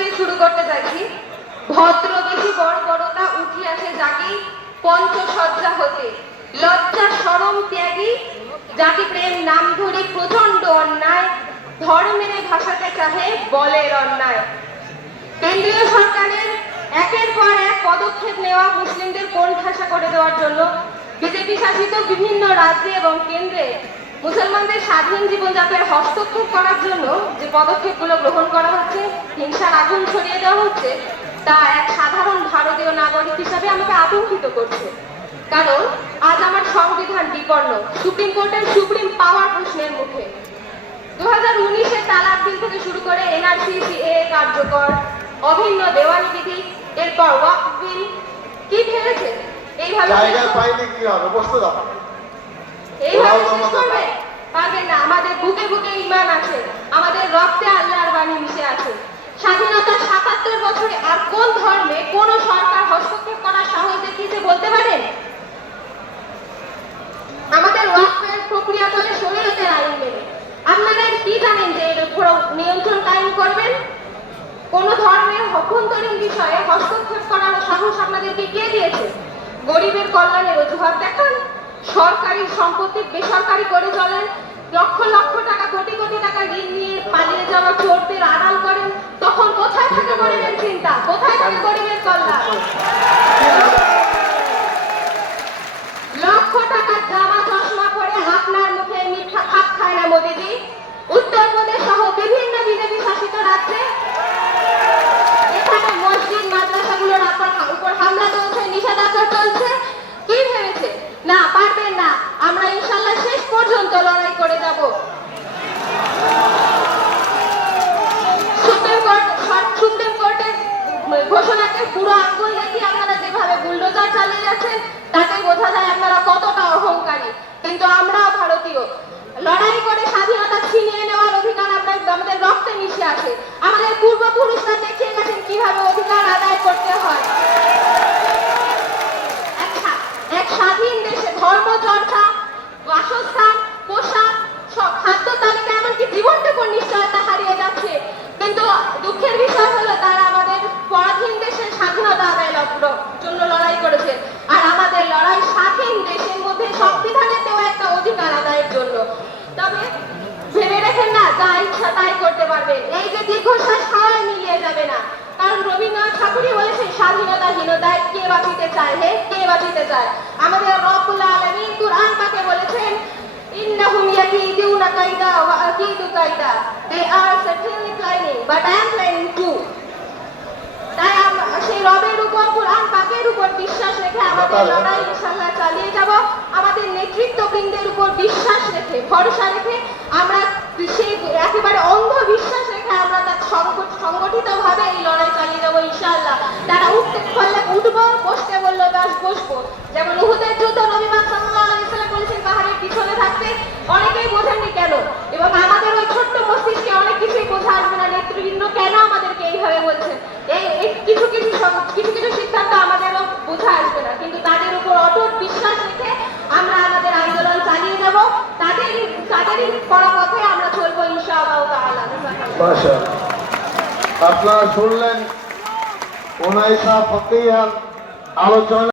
থেকেই শুরু করতে চাইছি। ভদ্র বেশি বড় বড়তা উঠি আসে জাগি পঞ্চসজ্জা হতে, লজ্জা শরম ত্যাগী জাতি প্রেম নাম ধরে প্রচন্ড অন্যায়, ধর্মের ভাষাতে চাহে বলের অন্যায়। কেন্দ্রীয় সরকারের একের পর এক পদক্ষেপ নেওয়া মুসলিমদের কোণঠাসা করে দেওয়ার জন্য বিজেপি শাসিত বিভিন্ন রাজ্যে এবং কেন্দ্রে মুসলমানদের স্বাধীন জীবনযাত্রায় হস্তক্ষেপ করার জন্য যে পদক্ষেপগুলো গ্রহণ করা হচ্ছে, হিংসার আগুন ছড়িয়ে দেওয়া হচ্ছে, তা এক সাধারণ ভারতীয় নাগরিক হিসাবে আমাকে আতঙ্কিত করছে। কারণ আজ আমার সংবিধান বিপন্ন, সুপ্রিম কোর্টের সুপ্রিম পাওয়ার প্রশ্নের মুখে। 2019-এর তালাক বিল থেকে শুরু করে এনআরসি সিএএ কার্যকর, অভিন্ন দেওয়ানি বিধি, এরপর ওয়াকফ বিল। কি ভেবেছে এইভাবে কি হবে? বসতে দাও। এইভাবে শেষ করবে? পারবেন না। আমাদের বুকে বুকে ঈমান আছে, আমাদের রক্তে আল্লাহর বাণী মিশে আছে। স্বাধীনতার ৭৭ বছরে আর কোন ধর্মে কোন সরকার হস্তক্ষেপ করার সাহস দেখিয়েছে বলতে পারেন? আমাদের ওয়াকফের প্রক্রিয়া চলে শরীয়তের আইন মেনে। আপনারা কি জানেন যে এর উপর নিয়ন্ত্রণ কায়েম করবেন? কোন ধর্মের অভ্যন্তরীণ বিষয়ে হস্তক্ষেপ করার সাহস আপনাদেরকে কে দিয়েছে? গরিবের কল্যাণের অজুহাত দেখান, সরকারি সম্পত্তি বেসরকারি করে চলেন, লক্ষ লক্ষ টাকা কোটি কোটি টাকা ঋণ নিয়ে পালিয়ে যাওয়া চোরদের আড়াল করেন। তখন কোথায় থাকে গরিবের চিন্তা, কোথায় থাকে গরিবের কল্যাণ? লক্ষ টাকার জামা চশমা পরে আপনার মুখে মিঠা খাপ খায় না মোদিজি। উত্তরপ্রদেশ সহ বিভিন্ন বিজেপি শাসিত রাজ্যে এখানে মসজিদ মাদ্রাসাগুলোর উপর হামলা চলছে, নিষেধাজ্ঞা চলছে। কি ভেবেছে? না, পারবেন না। আমরা ইনশাল্লাহ শেষ পর্যন্ত লড়াই করে যাব। সুপ্রিম কোর্টের ঘোষণাকে পুরো আঙ্গুল দেখিয়ে আপনারা যেভাবে বুলডোজার চালিয়ে যাচ্ছেন, তাতে বোঝা যায় আপনারা কতটা অহংকারী। কিন্তু আমরাও ভারতীয়, লড়াই করে স্বাধীনতা ছিনিয়ে নেওয়ার অধিকার আমাদের রক্তে মিশে আছে। আমাদের পূর্বপুরুষরা দেখিয়ে গেছেন কিভাবে অধিকার আদায় করতে হয়। এক স্বাধীন দেশে ধর্মচর্চা, বাসস্থান, পোশাক, খাদ্য তালিকা, এমনকি জীবনটুকুর নিশ্চয়তা হারিয়ে যাচ্ছে। কিন্তু দুঃখের বিষয় হলো তারা আমাদের পরাধীন দেশের স্বাধীনতা আদায়ের জন্য লড়াই করেছে। আর আমাদের লড়াই স্বাধীন দেশের মধ্যে সংবিধানেতেও একটা অধিকার আদায়ের জন্য। তবে ভেবে রেখেন না, যা ইচ্ছা তাই করতে পারবেন। এই যে দীর্ঘশ্বাস হাওয়ায় মিলিয়ে যাবে না। কারণ রবীন্দ্রনাথ ঠাকুরই বলেছেন, স্বাধীনতাহীনতায় কে বাঁচিতে চায়? হে, কে বাঁচিতে চায়? আমাদের রব্বুল আলামিন কুরআন পাকে বলেছেন, ইন্নাহুম ইয়াকিদুনা কাইদা ওয়া আকিদু কাইদা, they are certainly planning but I am planning too। তাই সেই রবের উপর, কুরআন পাকের উপর বিশ্বাস রেখে আমাদের লড়াই ইনশাআল্লাহ চালিয়ে যাব। আমাদের নেতৃত্ববৃন্দের উপর বিশ্বাস রেখে, ভরসা রেখে, আমরা সেই একেবারে অন্ধ বিশ্বাস রেখে আমরা তার সংগঠিতভাবে এই লড়াই চালিয়ে যাবো ইনশাআল্লাহ। তারা উঠতে বললে উঠবো, বসতে বললো ব্যাস বসবো। যেমন উহুদের যুদ্ধ নবী পাক সাল্লাল্লাহু আলাইহি ওয়াসাল্লাম বলেছেন পাহাড়ের পিছনে থাকতে। অনেকেই বোঝেননি কেন, এবং আমাদের ওই ছোট্ট মস্তিষ্কে অনেক কিছুই বোঝা আসবে না। নেতৃবৃন্দ কেন আমাদেরকে এইভাবে বলছেন? এই কিছু কিছু সিদ্ধান্ত আমাদেরও বোঝা আসবে না, কিন্তু তাদের উপর অটুট বিশ্বাস রেখে আমরা আমাদের আন্দোলন চালিয়ে যাব। তাদেরই করা পথে আমরা চলবো ইনশাআল্লাহ তাআলা। আপনারা শুনলেন ওনাইসা ফকিহার আলোচনা।